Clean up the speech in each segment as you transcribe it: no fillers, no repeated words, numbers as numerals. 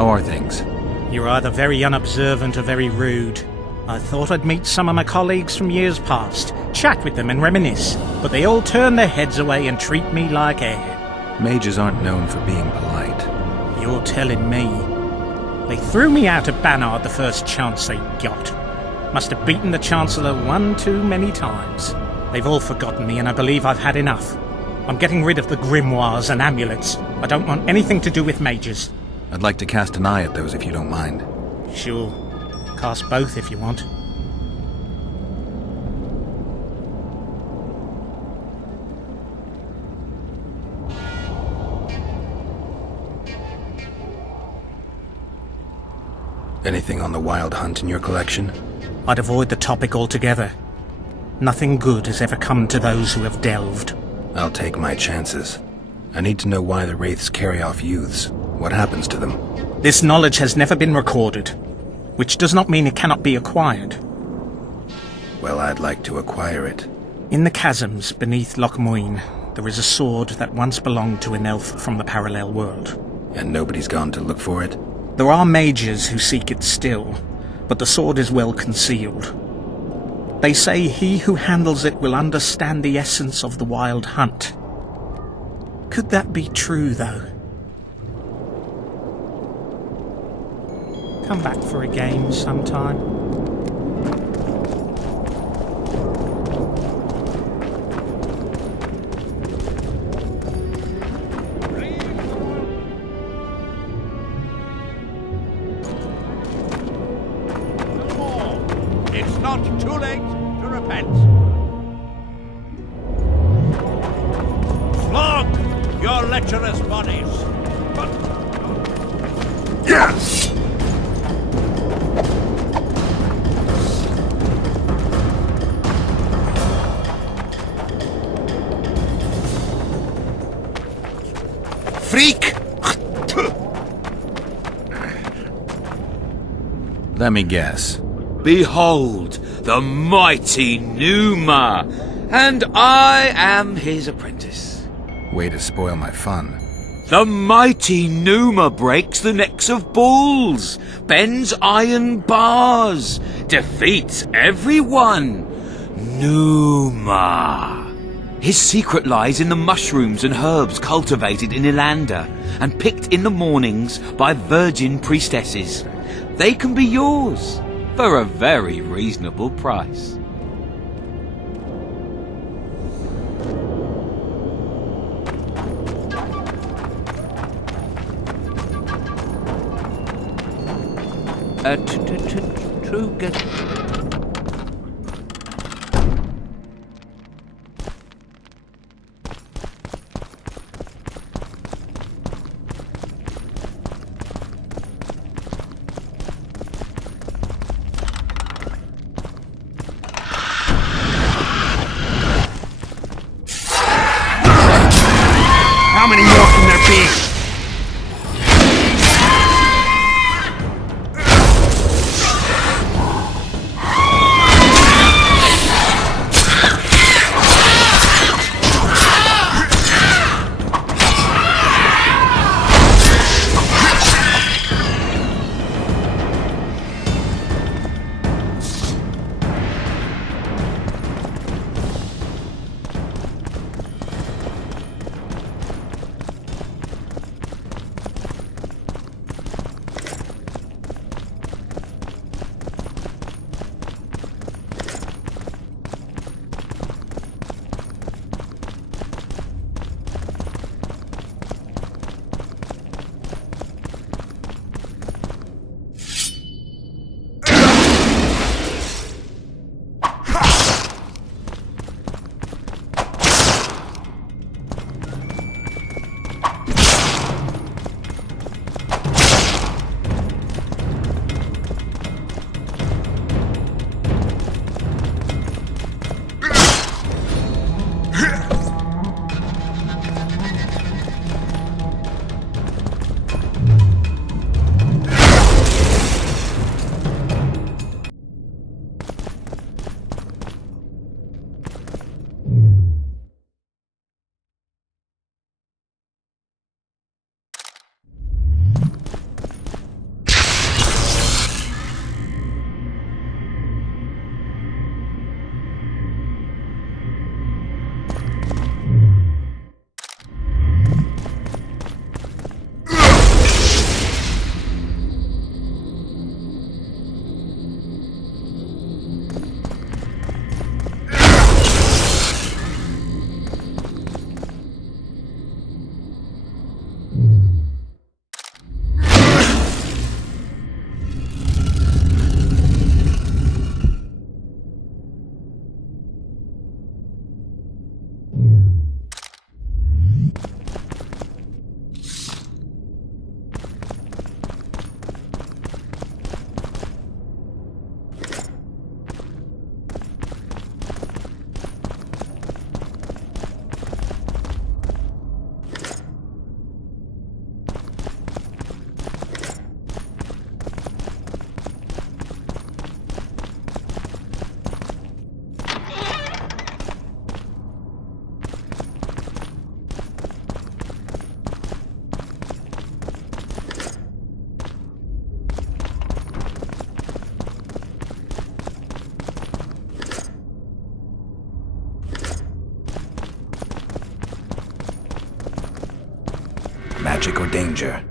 How are things? You're either very unobservant or very rude. I thought I'd meet some of my colleagues from years past, chat with them and reminisce, but they all turn their heads away and treat me like air. Mages aren't known for being polite. You're telling me. They threw me out of Banard the first chance they got. Must have beaten the Chancellor one too many times. They've all forgotten me and I believe I've had enough. I'm getting rid of the grimoires and amulets. I don't want anything to do with mages. I'd like to cast an eye at those if you don't mind. Sure. Cast both if you want. Anything on the Wild Hunt in your collection? I'd avoid the topic altogether. Nothing good has ever come to those who have delved. I'll take my chances. I need to know why the Wraiths carry off youths. What happens to them? This knowledge has never been recorded, which does not mean it cannot be acquired. Well, I'd like to acquire it. In the chasms beneath Loch Moine, there is a sword that once belonged to an elf from the parallel world. And nobody's gone to look for it? There are mages who seek it still, but the sword is well concealed. They say he who handles it will understand the essence of the Wild Hunt. Could that be true, though? Come back for a game sometime. It's not too late to repent. Flog your lecherous bodies. But... Yes! Freak! Let me guess. Behold, the mighty Numa, and I am his apprentice. Way to spoil my fun. The mighty Numa breaks the necks of bulls, bends iron bars, defeats everyone. Numa. His secret lies in the mushrooms and herbs cultivated in Ilander and picked in the mornings by virgin priestesses. They can be yours for a very reasonable price. True get. How many more can there be? magic or danger.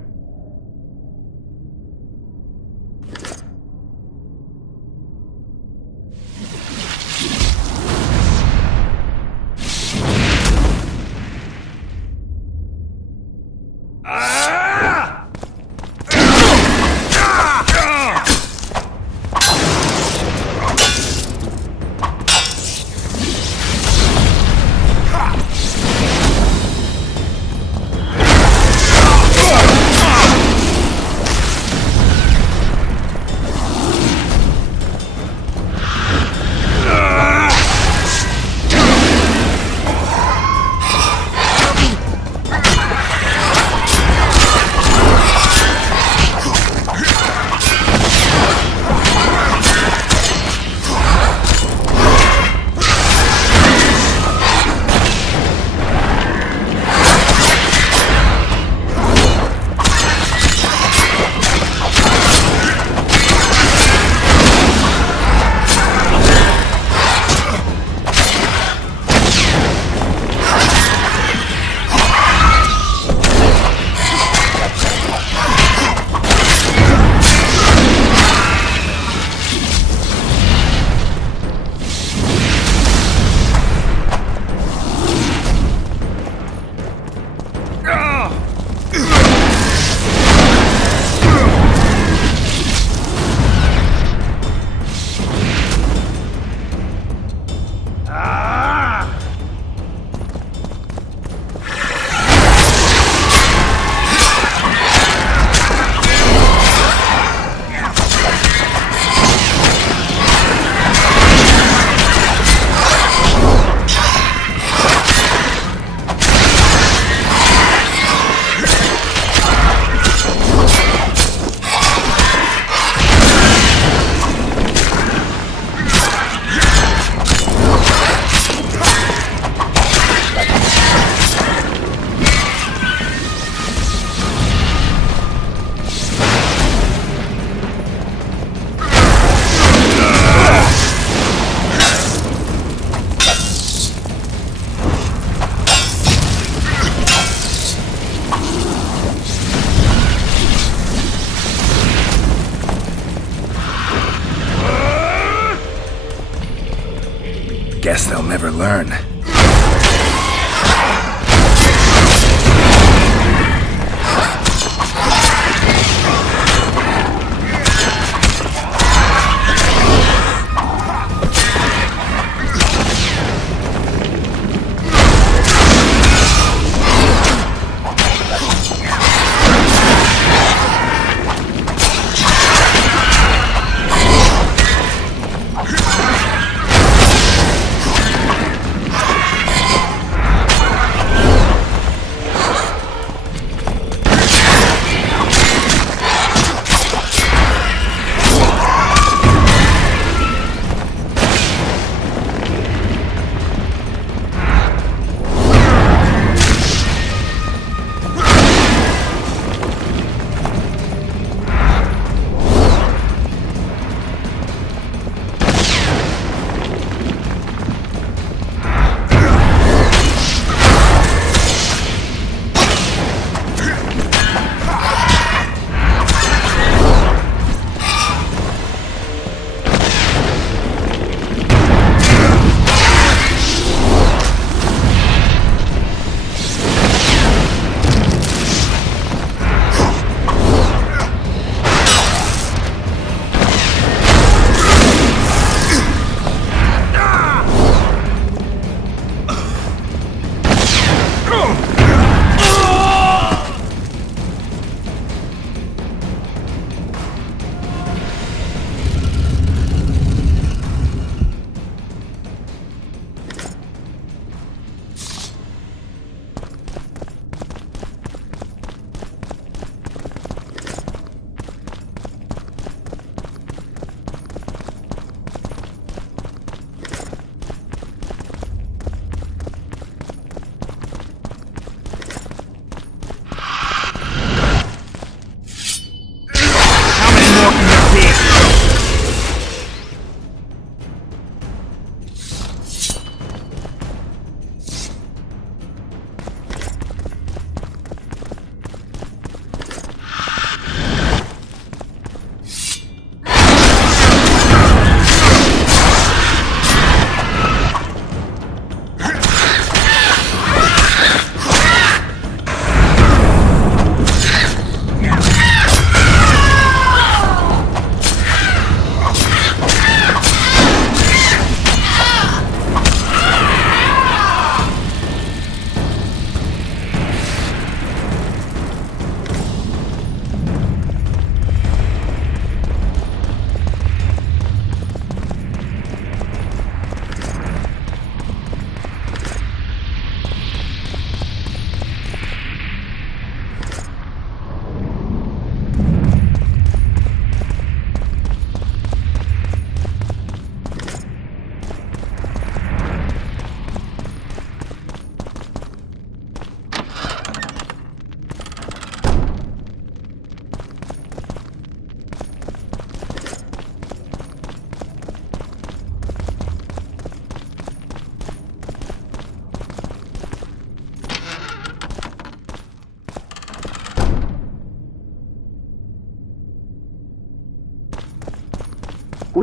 Guess they'll never learn.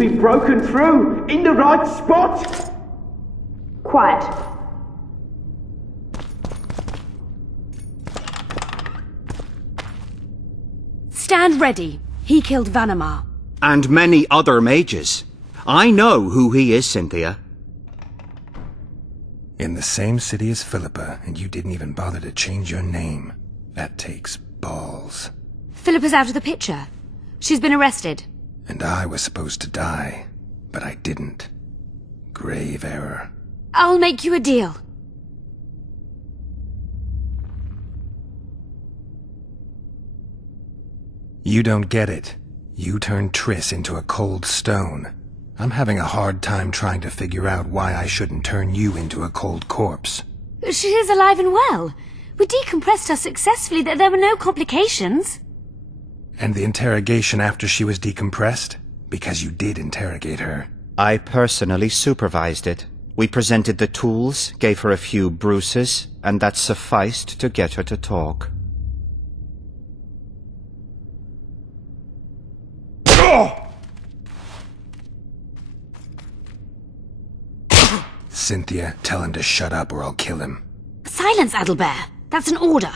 we've broken through in the right spot. Quiet. Stand ready. He killed Vanamar. And many other mages. I know who he is, Cynthia. In the same city as Philippa, and you didn't even bother to change your name. That takes balls. Philippa's out of the picture. She's been arrested. And I was supposed to die, but I didn't. Grave error. I'll make you a deal. You don't get it. You turned Triss into a cold stone. I'm having a hard time trying to figure out why I shouldn't turn you into a cold corpse. She is alive and well. We decompressed her successfully. There were no complications. And the interrogation after she was decompressed? Because you did interrogate her. I personally supervised it. We presented the tools, gave her a few bruises, and that sufficed to get her to talk. Cynthia, tell him to shut up or I'll kill him. Silence, Adelbear. That's an order.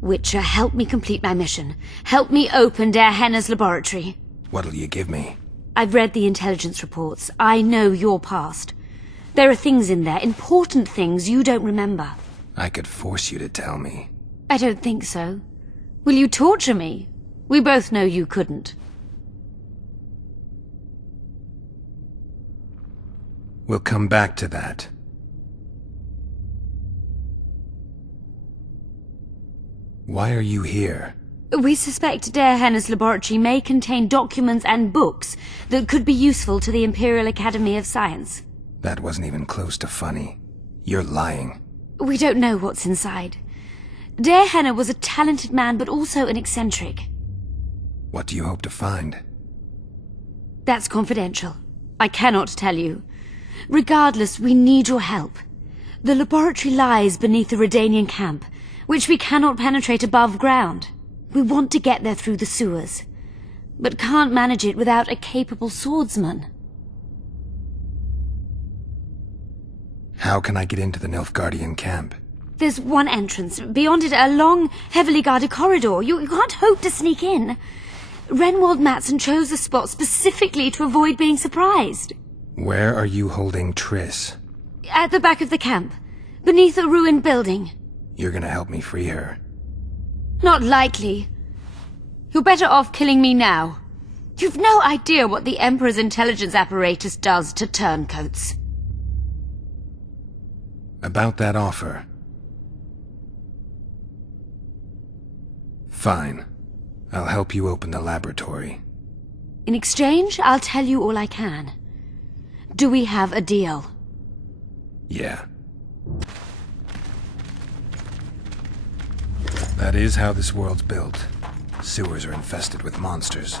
Witcher, help me complete my mission. Help me open Der Henner's laboratory. What'll you give me? I've read the intelligence reports. I know your past. There are things in there, important things you don't remember. I could force you to tell me. I don't think so. Will you torture me? We both know you couldn't. We'll come back to that. Why are you here? We suspect Der Henner's laboratory may contain documents and books that could be useful to the Imperial Academy of Science. That wasn't even close to funny. You're lying. We don't know what's inside. Der Henner was a talented man, but also an eccentric. What do you hope to find? That's confidential. I cannot tell you. Regardless, we need your help. The laboratory lies beneath the Redanian camp, which we cannot penetrate above ground. We want to get there through the sewers, but can't manage it without a capable swordsman. How can I get into the Nilfgaardian camp? There's one entrance. Beyond it, a long, heavily guarded corridor. You can't hope to sneak in. Renwald Matson chose the spot specifically to avoid being surprised. Where are you holding Triss? At the back of the camp, beneath a ruined building. You're gonna help me free her. Not likely. You're better off killing me now. You've no idea what the Emperor's intelligence apparatus does to turncoats. About that offer. Fine. I'll help you open the laboratory. In exchange, I'll tell you all I can. Do we have a deal? Yeah. That is how this world's built. Sewers are infested with monsters.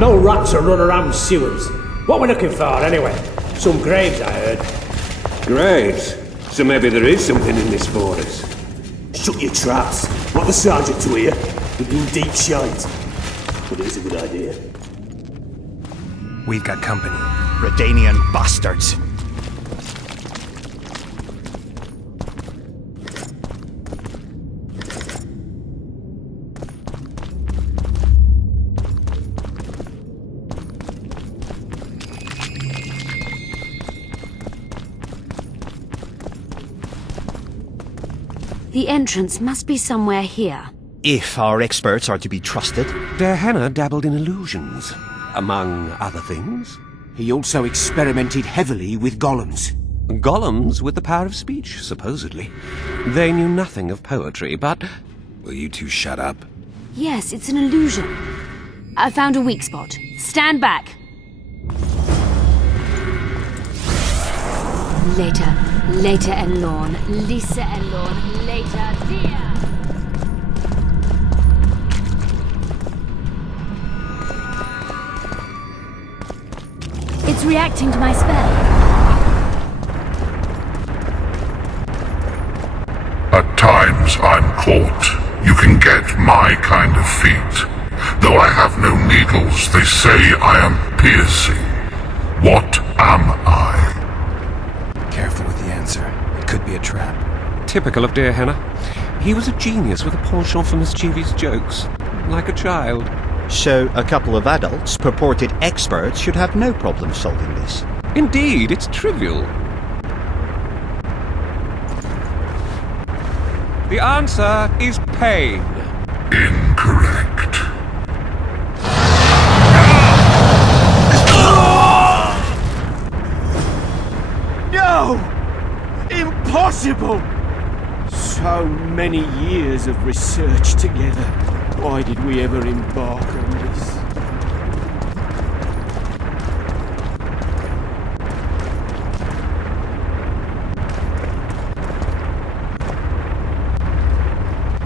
No rats are running around sewers. What we're looking for, anyway? Some graves, I heard. Graves? So maybe there is something in this for us. Shut your traps. Want the sergeant to hear? We've been deep shite. But it is a good idea. We've got company. Redanian bastards. The entrance must be somewhere here. If our experts are to be trusted. Hannah dabbled in illusions, among other things. He also experimented heavily with golems. Golems with the power of speech, supposedly. They knew nothing of poetry, but... Will you two shut up? Yes, it's an illusion. I found a weak spot. Stand back. Later and Lorne. Lisa and Lorne. Later, dear. It's reacting to my spell. At times I'm caught. You can get my kind of feat. Though I have no needles, they say I am piercing. What am I? Careful with the answer. It could be a trap. Typical of dear Hannah. He was a genius with a penchant for mischievous jokes. Like a child. So a couple of adults, purported experts, should have no problem solving this. Indeed, it's trivial. The answer is pain. Incorrect. No! Impossible! So many years of research together. Why did we ever embark on this?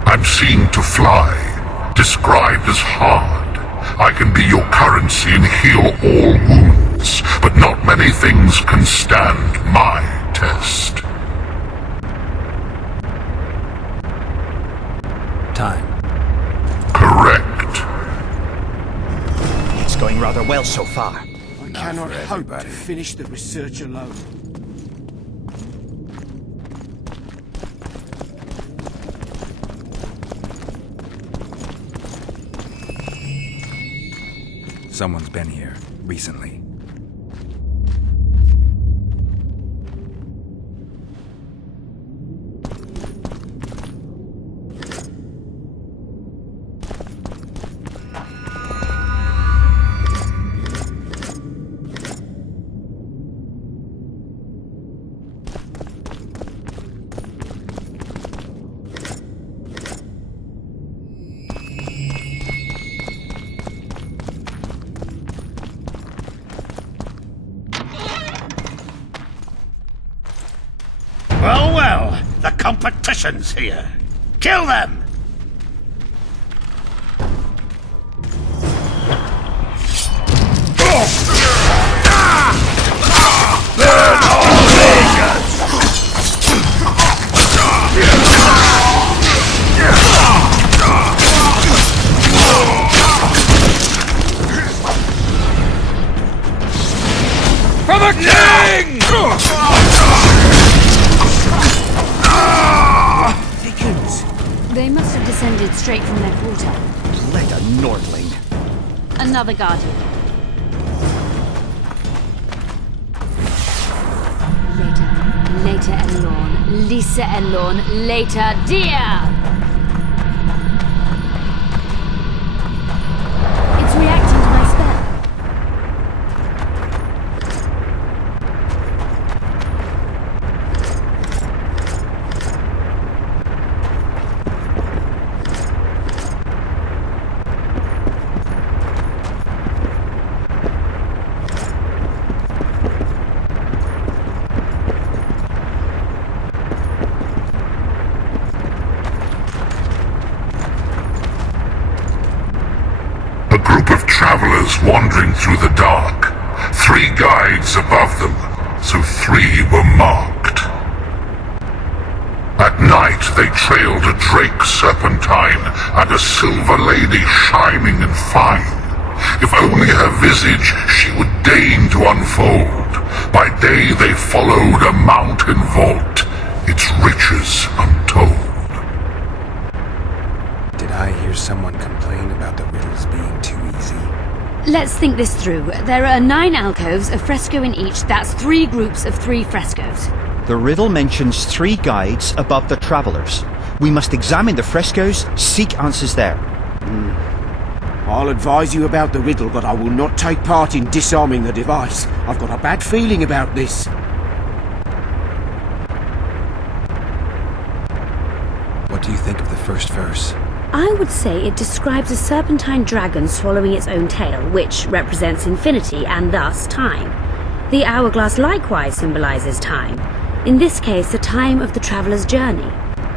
I'm seen to fly, described as hard. I can be your currency and heal all wounds, but not many things can stand my test. Time. Correct. It's going rather well so far. I cannot hope to finish the research alone. Someone's been here recently. Well, the competition's here. Kill them! For the king! They must have descended straight from their quarter. Let a Nordling. Another guardian. Later and Lorne. Lisa and Lorne. Later, dear! It's reacting to my spell. travelers wandering through the dark. 3 guides above them, so 3 were marked. At night they trailed a drake serpentine and a silver lady shining and fine. If only her visage she would deign to unfold. By day they followed a mountain vault, its riches untold. Did I hear someone complain about the riddles being too easy? Let's think this through. There are 9 alcoves, a fresco in each. That's 3 groups of 3 frescoes. The riddle mentions 3 guides above the travelers. We must examine the frescoes, seek answers there. I'll advise you about the riddle, but I will not take part in disarming the device. I've got a bad feeling about this. What do you think of the first verse? I would say it describes a serpentine dragon swallowing its own tail, which represents infinity and thus time. The hourglass likewise symbolizes time. In this case, the time of the traveler's journey.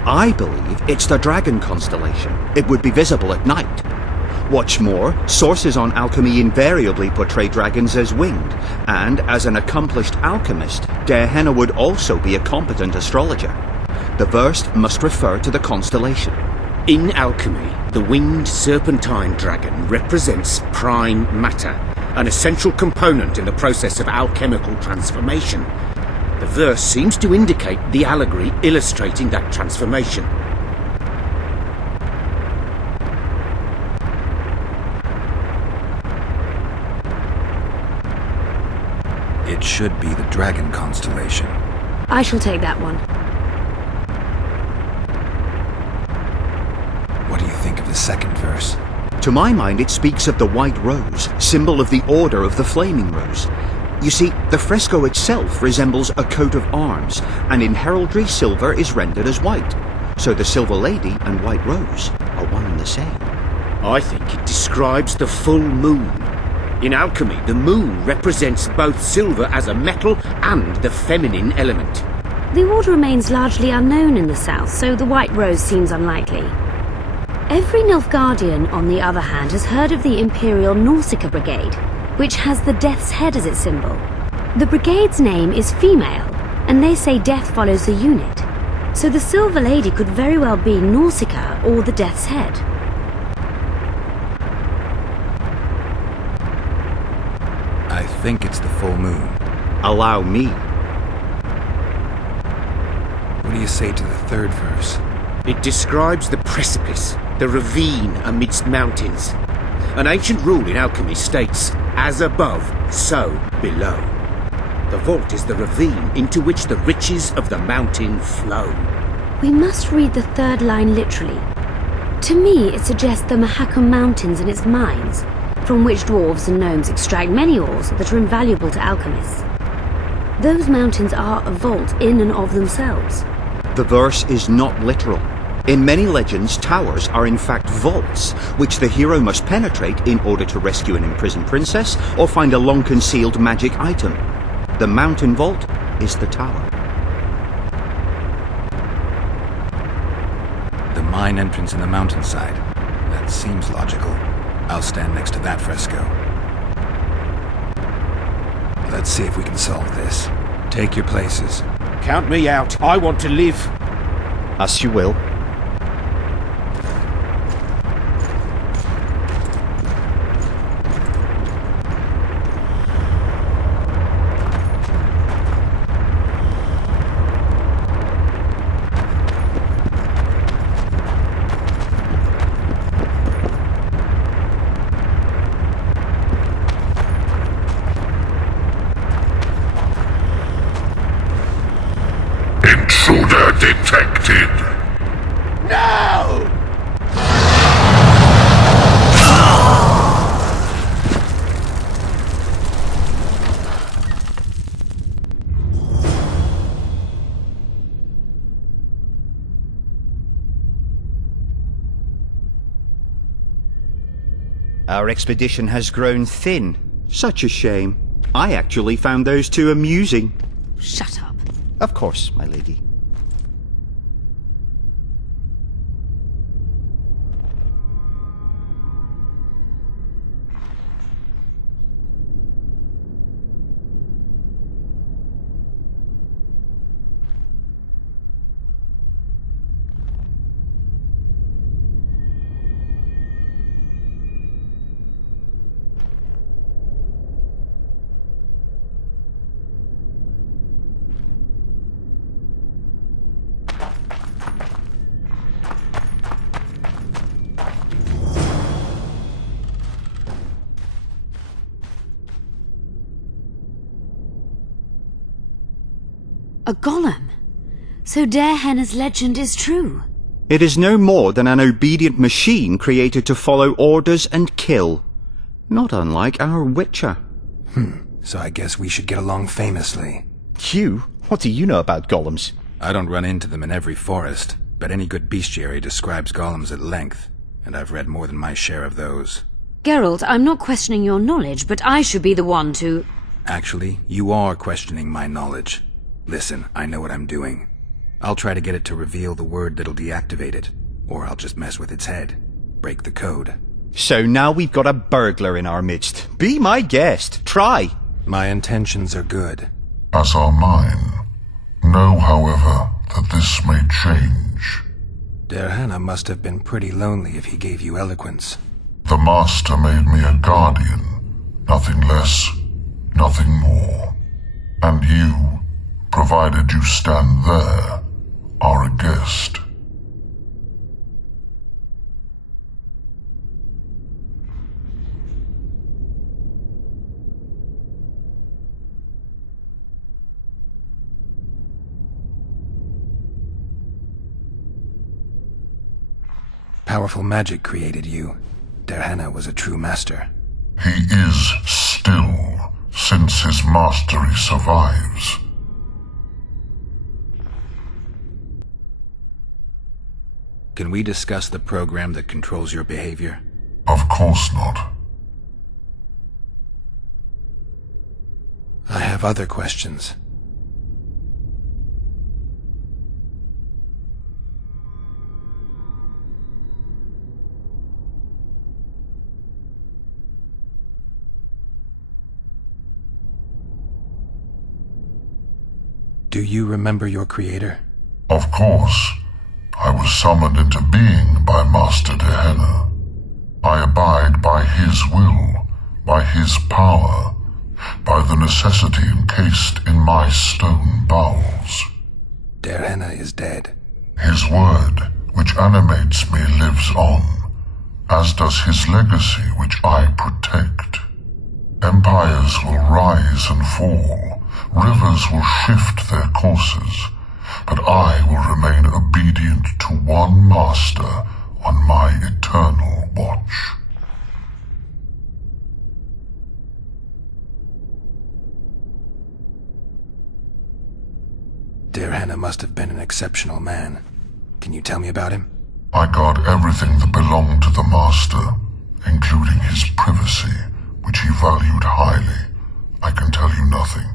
I believe it's the dragon constellation. It would be visible at night. What's more, sources on alchemy invariably portray dragons as winged, and as an accomplished alchemist, Gehenna would also be a competent astrologer. The verse must refer to the constellation. In alchemy, the winged serpentine dragon represents prime matter, an essential component in the process of alchemical transformation. The verse seems to indicate the allegory illustrating that transformation. It should be the dragon constellation. I shall take that one. What do you think of the second verse? To my mind, it speaks of the white rose, symbol of the Order of the Flaming Rose. You see, the fresco itself resembles a coat of arms, and in heraldry silver is rendered as white. So the Silver Lady and White Rose are one and the same. I think it describes the full moon. In alchemy, the moon represents both silver as a metal and the feminine element. The order remains largely unknown in the south, so the White Rose seems unlikely. Every Nilfgaardian, on the other hand, has heard of the Imperial Nausicaa Brigade, which has the Death's Head as its symbol. The brigade's name is female, and they say death follows the unit. So the Silver Lady could very well be Nausicaa or the Death's Head. I think it's the full moon. Allow me. What do you say to the third verse? It describes the precipice, the ravine amidst mountains. An ancient rule in alchemy states, as above, so below. The vault is the ravine into which the riches of the mountain flow. We must read the third line literally. To me, it suggests the Mahakam Mountains and its mines, from which dwarves and gnomes extract many ores that are invaluable to alchemists. Those mountains are a vault in and of themselves. The verse is not literal. In many legends, towers are in fact vaults, which the hero must penetrate in order to rescue an imprisoned princess or find a long-concealed magic item. The mountain vault is the tower. The mine entrance in the mountainside. That seems logical. I'll stand next to that fresco. Let's see if we can solve this. Take your places. Count me out. I want to live. As you will. Intruder detected. No! Our expedition has grown thin. Such a shame. I actually found those two amusing. Shut up. Of course, my lady. A golem? So Derhenna's legend is true? It is no more than an obedient machine created to follow orders and kill. Not unlike our Witcher. So I guess we should get along famously. You? What do you know about golems? I don't run into them in every forest, but any good bestiary describes golems at length, and I've read more than my share of those. Geralt, I'm not questioning your knowledge, but I should be the one to... Actually, you are questioning my knowledge. Listen, I know what I'm doing. I'll try to get it to reveal the word that'll deactivate it, or I'll just mess with its head. Break the code. So now we've got a burglar in our midst. Be my guest. Try. My intentions are good. As are mine. Know, however, that this may change. Derhenna must have been pretty lonely if he gave you eloquence. The Master made me a guardian. Nothing less, nothing more. And you, provided you stand there, are a guest. Powerful magic created you. Derhenna was a true master. He is still, since his mastery survives. Can we discuss the program that controls your behavior? Of course not. I have other questions. Do you remember your creator? Of course. I was summoned into being by Master Derhenna. I abide by his will, by his power, by the necessity encased in my stone bowels. Derhenna is dead. His word, which animates me, lives on, as does his legacy, which I protect. Empires will rise and fall, rivers will shift their courses, but I will remain obedient to one master on my eternal watch. Derhenna must have been an exceptional man. Can you tell me about him? I guard everything that belonged to the master, including his privacy, which he valued highly. I can tell you nothing.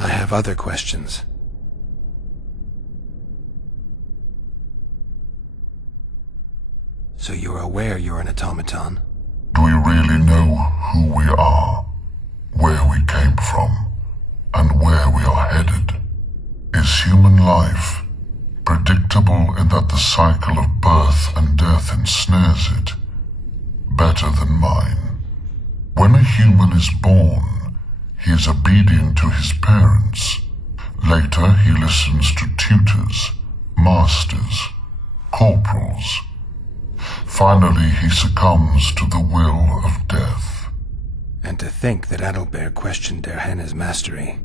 I have other questions. So you're aware you're an automaton? Do we really know who we are, where we came from, and where we are headed? Is human life predictable in that the cycle of birth and death ensnares it, better than mine? When a human is born, he is obedient to his parents. Later he listens to tutors, masters, corporals. Finally he succumbs to the will of death. And to think that Adalbert questioned Derhenna's mastery.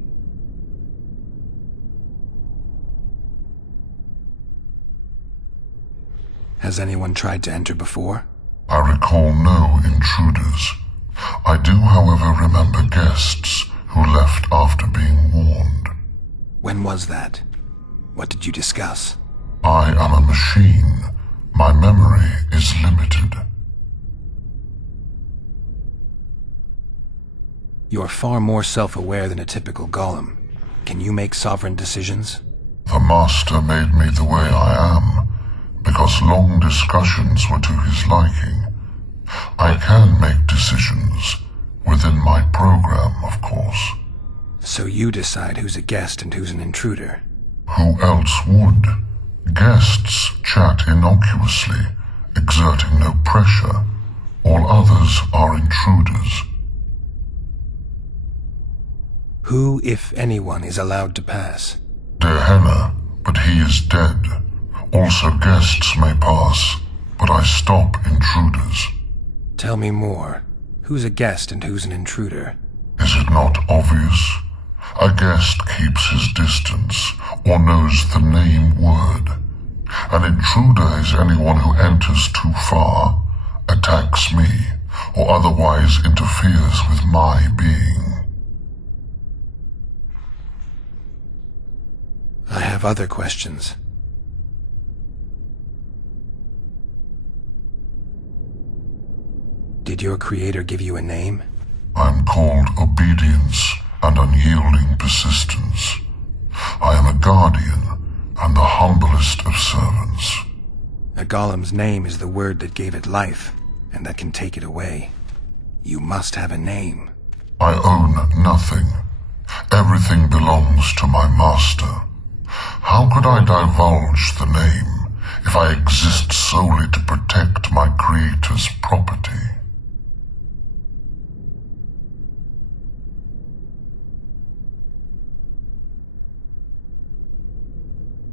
Has anyone tried to enter before? I recall no intruders. I do, however, remember guests who left after being warned. When was that? What did you discuss? I am a machine. My memory is limited. You're far more self-aware than a typical golem. Can you make sovereign decisions? The master made me the way I am, because long discussions were to his liking. I can make decisions, within my program, of course. So you decide who's a guest and who's an intruder? Who else would? Guests chat innocuously, exerting no pressure. All others are intruders. Who, if anyone, is allowed to pass? Derhenna, but he is dead. Also guests may pass, but I stop intruders. Tell me more. Who's a guest and who's an intruder? Is it not obvious? A guest keeps his distance, or knows the name word. An intruder is anyone who enters too far, attacks me, or otherwise interferes with my being. I have other questions. Did your creator give you a name? I'm called obedience and unyielding persistence. I am a guardian and the humblest of servants. A golem's name is the word that gave it life, and that can take it away. You must have a name. I own nothing. Everything belongs to my master. How could I divulge the name if I exist solely to protect my creator's property?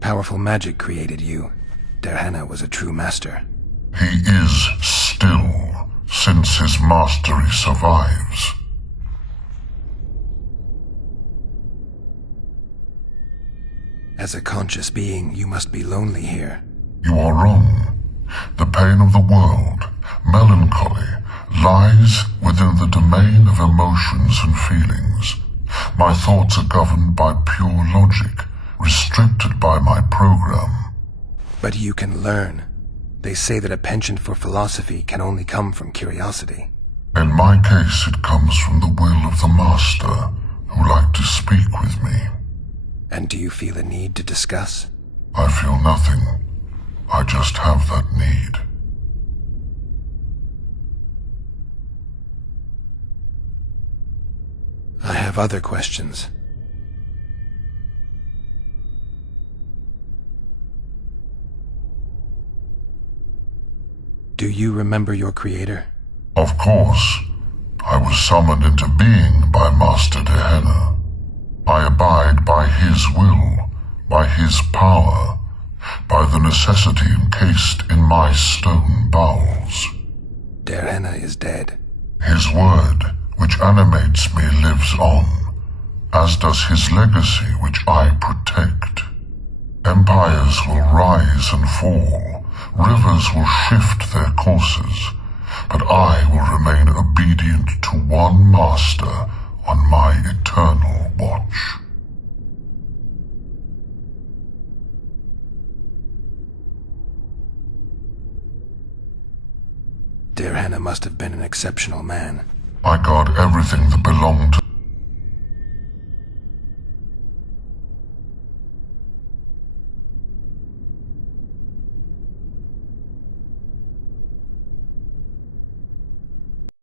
Powerful magic created you. Derhana was a true master. He is still, since his mastery survives. As a conscious being, you must be lonely here. You are wrong. The pain of the world, melancholy, lies within the domain of emotions and feelings. My thoughts are governed by pure logic, restricted by my program. But you can learn. They say that a penchant for philosophy can only come from curiosity. In my case, it comes from the will of the master, who liked to speak with me. And do you feel a need to discuss? I feel nothing. I just have that need. I have other questions. Do you remember your creator? Of course. I was summoned into being by Master Derhana. I abide by his will, by his power, by the necessity encased in my stone bowels. Derhana is dead. His word, which animates me, lives on, as does his legacy, which I protect. Empires will rise and fall, rivers will shift their courses, but I will remain obedient to one master on my eternal watch. Derhana must have been an exceptional man. I guard everything that belonged to